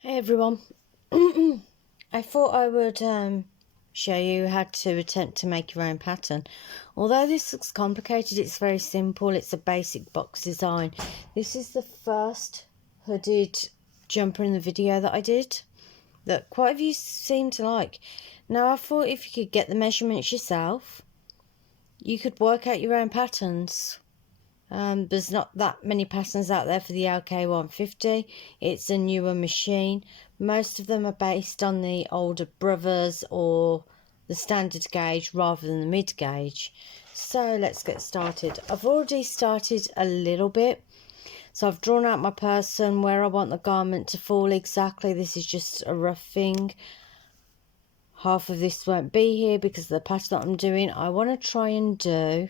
Hey everyone, I thought I would show you how to attempt to make your own pattern. Although this looks complicated, it's very simple. It's a basic box design. This is the first hooded jumper in the video that I did that quite a few seem to like. Now I thought if you could get the measurements yourself, you could work out your own patterns. There's not that many patterns out there for the LK150. It's a newer machine. Most of them are based on the older brothers or the standard gauge rather than the mid gauge. So let's get started. I've already started a little bit. So I've drawn out my person, where I want the garment to fall exactly. This is just a rough thing. Half of this won't be here because of the pattern that I'm doing. I want to try and do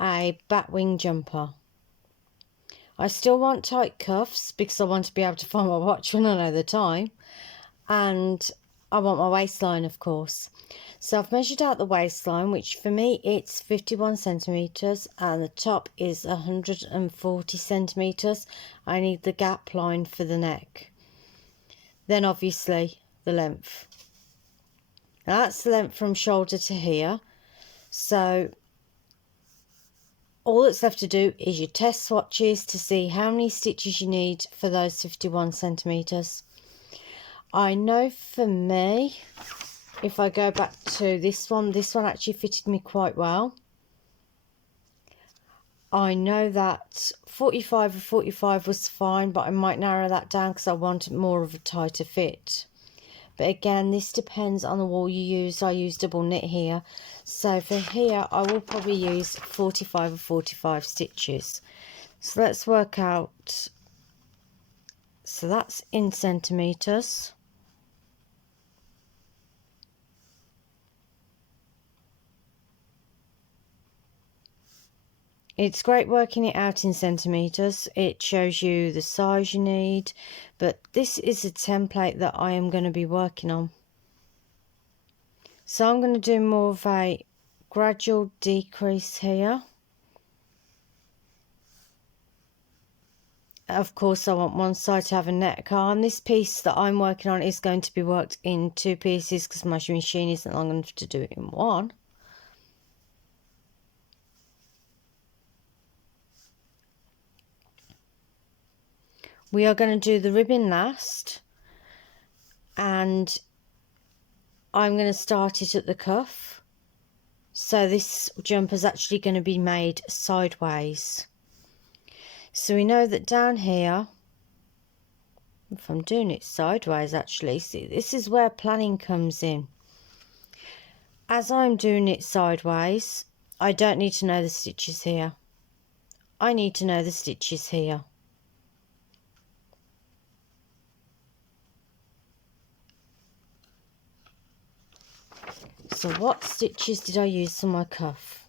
a Batwing jumper. I still want tight cuffs because I want to be able to find my watch when I know the time, and I want my waistline, of course. So I've measured out the waistline, which for me it's 51 centimeters, and the top is 140 centimeters. I need the gap line for the neck, then obviously the length. Now that's the length from shoulder to here. So all that's left to do is your test swatches to see how many stitches you need for those 51 centimeters. I know for me, if I go back to this one actually fitted me quite well. I know that 45 or 45 was fine, but I might narrow that down because I want more of a tighter fit. But again, this depends on the wool you use. I use double knit here. So for here, I will probably use 45 or 45 stitches. So let's work out. So that's in centimeters. It's great working it out in centimeters. It shows you the size you need, but this is a template that I am going to be working on. So I'm going to do more of a gradual decrease here. Of course, I want one side to have a neck arm. This piece that I'm working on is going to be worked in two pieces because my machine isn't long enough to do it in one. We are going to do the ribbon last, and I'm going to start it at the cuff. So this jumper is actually going to be made sideways. So we know that down here, if I'm doing it sideways actually, see, this is where planning comes in. As I'm doing it sideways, I don't need to know the stitches here. I need to know the stitches here. So what stitches did I use for my cuff?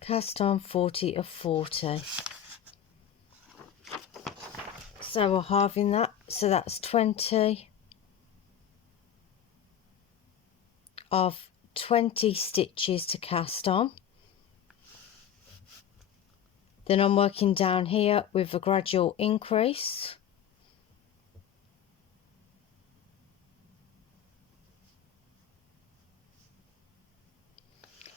Cast on 40 of 40. So we're halving that, so that's 20 of 20 stitches to cast on. Then I'm working down here with a gradual increase.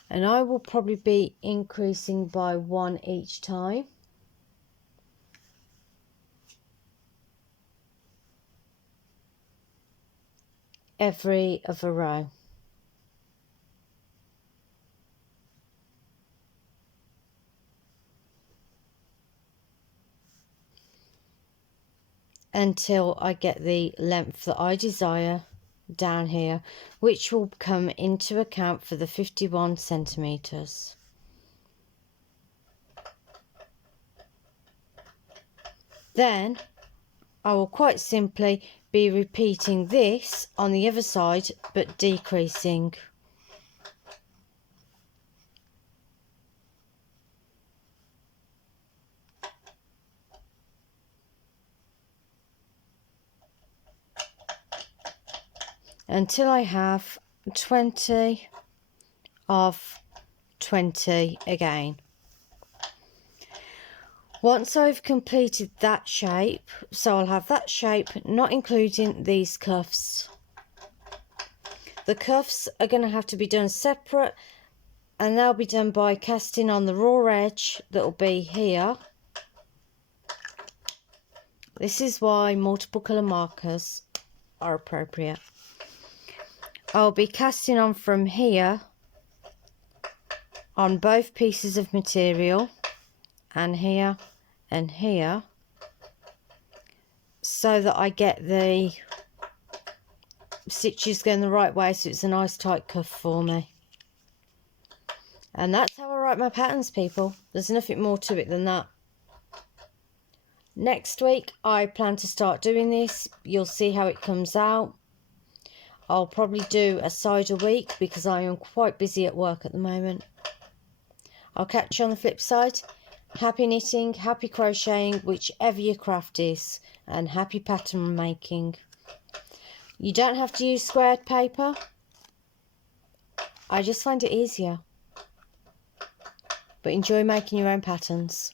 And I will probably be increasing by one each time. Every other row. Until I get the length that I desire down here, which will come into account for the 51 centimeters. Then I will quite simply be repeating this on the other side, but decreasing. until I have 20 of 20 again. Once I've completed that shape, so I'll have that shape not including these cuffs. The cuffs are going to have to be done separate, and they'll be done by casting on the raw edge that'll be here. This is why multiple colour markers are appropriate. I'll be casting on from here on both pieces of material, and here and here, so that I get the stitches going the right way, so it's a nice tight cuff for me. And that's how I write my patterns, people. There's nothing more to it than that. Next week I plan to start doing this. You'll see how it comes out. I'll probably do a side a week because I am quite busy at work at the moment. I'll catch you on the flip side. Happy knitting, happy crocheting, whichever your craft is, and happy pattern making. You don't have to use squared paper. I just find it easier. But enjoy making your own patterns.